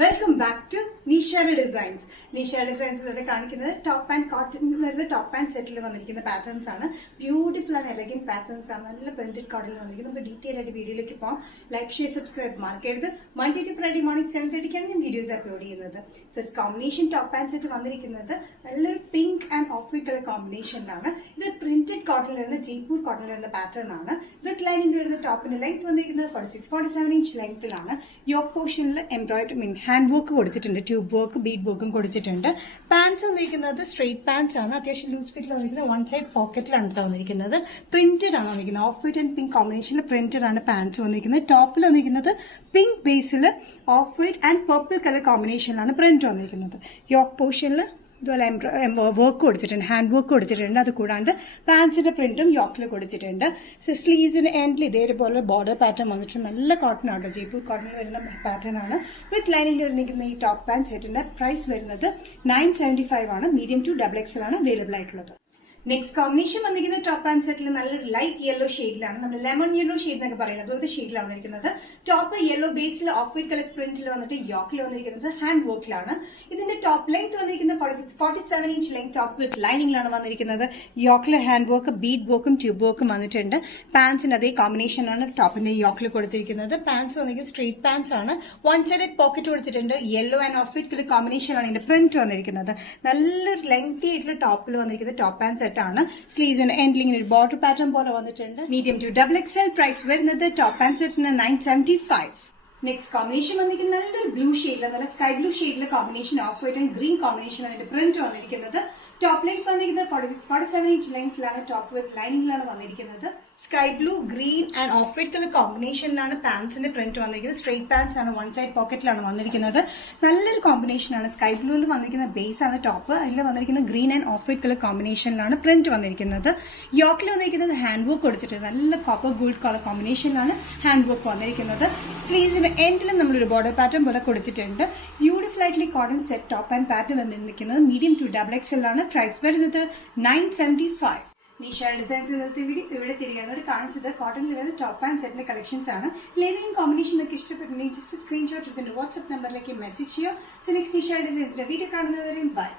Welcome back to Nishara Designs. Nishara Designs ഇവിടെ കാണിക്കുന്നത് top and cotton വരുന്ന ടോപ്പ് ആൻഡ് സെറ്റിൽ വന്നിരിക്കുന്ന പാറ്റേൺസ് ആണ്. ബ്യൂട്ടിഫുൾ ആൻഡ് എലഗന്റ് പാറ്റേൺസ് ആണ്. നല്ല പ്രിന്റഡ് കോട്ടണിൽ വന്നിരിക്കുന്നത്. നമുക്ക് ഡീറ്റെയിൽ ആയിട്ട് വീഡിയോയിലേക്ക് പോകാം. ലൈക്ക്, ഷെയർ, സബ്സ്ക്രൈബ് മറക്കരുത്. Monday to Friday morning 7:30 ഞാൻ വീഡിയോസ് അപ്ലോഡ് ചെയ്യുന്നത്. First combination top and set വന്നിരിക്കുന്നത് നല്ലൊരു pink and off white colour കോമ്പിനേഷനിലാണ്. ഇത് പ്രിന്റഡ് കോട്ടണിൽ വരുന്ന ജയ്പൂർ കോട്ടണിൽ വരുന്ന പാറ്റേൺ ആണ്. വിത്ത് ലൈനിങ് വരുന്ന ടോപ്പിന്റെ ലെങ്ത് വന്നിരിക്കുന്നത് 46-47 ഇഞ്ച് ലെങ്ത്തിലാണ്. യോക്ക് പോർഷനിൽ എംബ്രോയിഡറി ഹാൻഡ് വർക്ക് കൊടുത്തിട്ടുണ്ട്. ട്യൂബ് വർക്ക്, ബീഡ് വർക്കും കൊടുത്തിട്ടുണ്ട്. പാൻസ് വന്നിരിക്കുന്നത് സ്ട്രെയിറ്റ് പാൻസ് ആണ്. അത്യാവശ്യം ലൂസ് ഫിറ്റിൽ വന്നിരിക്കുന്നത്. വൺ സൈഡ് പോക്കറ്റിലാണ് വന്നിരിക്കുന്നത്. പ്രിന്റഡ് ആണ് വന്നിരിക്കുന്നത്. ഓഫ് വൈറ്റ് ആൻഡ് പിങ്ക് കോമ്പിനേഷനിൽ പ്രിന്റഡ് ആണ് പാൻസ് വന്നിരിക്കുന്നത്. ടോപ്പിൽ വന്നിരിക്കുന്നത് പിങ്ക് ബേസിൽ off white and purple colour കോമ്പിനേഷനിലാണ് പ്രിന്റ് വന്നിരിക്കുന്നത്. യോക്ക് പോർഷനിൽ ഇതുപോലെ വർക്ക് കൊടുത്തിട്ടുണ്ട്, ഹാൻഡ് വർക്ക് കൊടുത്തിട്ടുണ്ട്. അത് കൂടാണ്ട് പാൻസിന്റെ പ്രിന്റും യോക്കിൽ കൊടുത്തിട്ടുണ്ട്. സ്ലീവ്സിന് എൻഡിൽ ഇതേപോലെ ബോർഡർ പാറ്റേൺ വന്നിട്ടുണ്ട്. നല്ല കോട്ടൺ ആണ്, ജയ്പൂർ കോട്ടണിൽ വരുന്ന പാറ്റേൺ ആണ്. വിത്ത് ലൈനിങ് വരുന്ന ഈ ടോപ്പ് പാൻറ് സെറ്റിന്റെ പ്രൈസ് വരുന്നത് 975 ആണ്. മീഡിയം ടു XXL ആണ് അവൈലബിൾ ആയിട്ടുള്ളത്. നെക്സ്റ്റ് കോമ്പിനേഷൻ വന്നിരിക്കുന്നത് ടോപ്പ് ആൻഡ് സെറ്റിൽ നല്ലൊരു ലൈറ്റ് യെല്ലോ ഷെയ്ഡിലാണ്. നമ്മൾ ലെമൺ യെല്ലോ ഷെയ്ഡ് എന്നൊക്കെ പറയുന്നത് അതുപോലത്തെ ഷെയ്ഡിലാണ് വന്നിരിക്കുന്നത്. ടോപ്പ് യെല്ലോ ബേസിൽ ഓഫ് വൈറ്റ് കളർ പ്രിന്റിൽ വന്നിട്ട് യോക്കിൽ വന്നിരിക്കുന്നത് ഹാൻഡ് വർക്കിലാണ്. ഇതിന്റെ ടോപ്പ് ലെങ്ത് വന്നിരിക്കുന്നത് 46-47 ഇഞ്ച് ലെങ്ത് ടോപ്പ് വിത്ത് ലൈനിങ്ങിലാണ് വന്നിരിക്കുന്നത്. യോക്കിൽ ഹാൻഡ് വർക്ക്, ബീഡ് വർക്കും ട്യൂബ് വർക്കും വന്നിട്ടുണ്ട്. പാൻസിന് അതേ കോമ്പിനേഷനാണ് ടോപ്പിന്റെ യോക്കിൽ കൊടുത്തിരിക്കുന്നത്. പാൻസ് വന്നിരിക്കുന്നത് സ്ട്രെയിറ്റ് പാൻസ് ആണ്. വൺ സൈഡ് പോക്കറ്റ് കൊടുത്തിട്ടുണ്ട്. Yellow and off white colour കോമ്പിനേഷനാണ് ഇതിന്റെ പ്രിന്റ് വന്നിരിക്കുന്നത്. നല്ലൊരു ലെങ്തി ആയിട്ടുള്ള ടോപ്പിൽ വന്നിരിക്കുന്നത് ടോപ്പ് ആൻഡ് സെറ്റ് ആണ്. സ്ലീവ്സിന് എൻഡിലിംഗ് ഒരു ബോർഡർ പാറ്റേൺ പോലെ വന്നിട്ടുണ്ട്. Medium to XXL. പ്രൈസ് വരുന്നത് ടോപ്പ് ആൻഡ് സെറ്റിന് 975. നെക്സ്റ്റ് കോമ്പിനേഷൻ വന്നിരിക്കുന്നത് നല്ലൊരു ബ്ലൂ ഷെയ്ഡിൽ, നല്ല സ്കൈ ബ്ലൂ ഷെയ്ഡിലെ combination off white and green combination അതിന്റെ പ്രിന്റ് വന്നിരിക്കുന്നത്. ടോപ്പ് ലെങ്ത് വന്നിരിക്കുന്നത് 46-47 ഇഞ്ച് ലെങ്ത്തിലാണ്. ടോപ്പ് വിത്ത് ലൈനിങ്ങിലാണ് വന്നിരിക്കുന്നത്. Sky blue, green and off white colour കോമ്പിനേഷനിലാണ് പാൻസിന്റെ പ്രിന്റ് വന്നിരിക്കുന്നത്. സ്ട്രെയിറ്റ് പാൻസ് ആണ്. വൺ സൈഡ് പോക്കറ്റിലാണ് വന്നിരിക്കുന്നത്. നല്ലൊരു കോമ്പിനേഷനാണ്. സ്കൈ ബ്ലൂവിൽ വന്നിരിക്കുന്ന ബേസ് ആണ് ടോപ്പ്. അതിൽ വന്നിരിക്കുന്ന green and off white colour കോമ്പിനേഷനിലാണ് പ്രിന്റ് വന്നിരിക്കുന്നത്. യോക്കിൽ വന്നിരിക്കുന്നത് ഹാൻഡ് വർക്ക് കൊടുത്തിട്ടുണ്ട്. നല്ല കോപ്പർ ഗോൾഡ് കളർ കോമ്പിനേഷനിലാണ് ഹാൻഡ് വർക്ക് വന്നിരിക്കുന്നത്. സ്ലീവ്സിന്റെ എൻഡിൽ നമ്മളൊരു ബോർഡർ പാറ്റേൺ പോലെ കൊടുത്തിട്ടുണ്ട്. ബ്യൂട്ടിഫുൾ ആയിട്ടുള്ള cotton set top and pattern വന്നിരിക്കുന്നത്. മീഡിയം ടു XXL ആണ്. പ്രൈസ് വരുന്നത് 975. നിഷാര ഡിസൈൻസ് ഇവിടെ തിരികെ കാണിച്ചത് കോട്ടണിൽ വരുന്ന ടോപ്പ് ആൻഡ് സെറ്റിന്റെ കളക്ഷൻസ് ആണ്. ഏതെങ്കിലും കോമ്പിനേഷൻ ഒക്കെ ഇഷ്ടപ്പെട്ടിട്ടുണ്ടെങ്കിൽ ജസ്റ്റ് സ്ക്രീൻഷോട്ട് എടുത്തിട്ട് വാട്സ്ആപ്പ് നമ്പറിലേക്ക് മെസ്സേജ് ചെയ്യുക. സോ നെക്സ്റ്റ് നിഷാര ഡിസൈൻസിന്റെ വീഡിയോ കാണുന്നവരെയും ബൈ.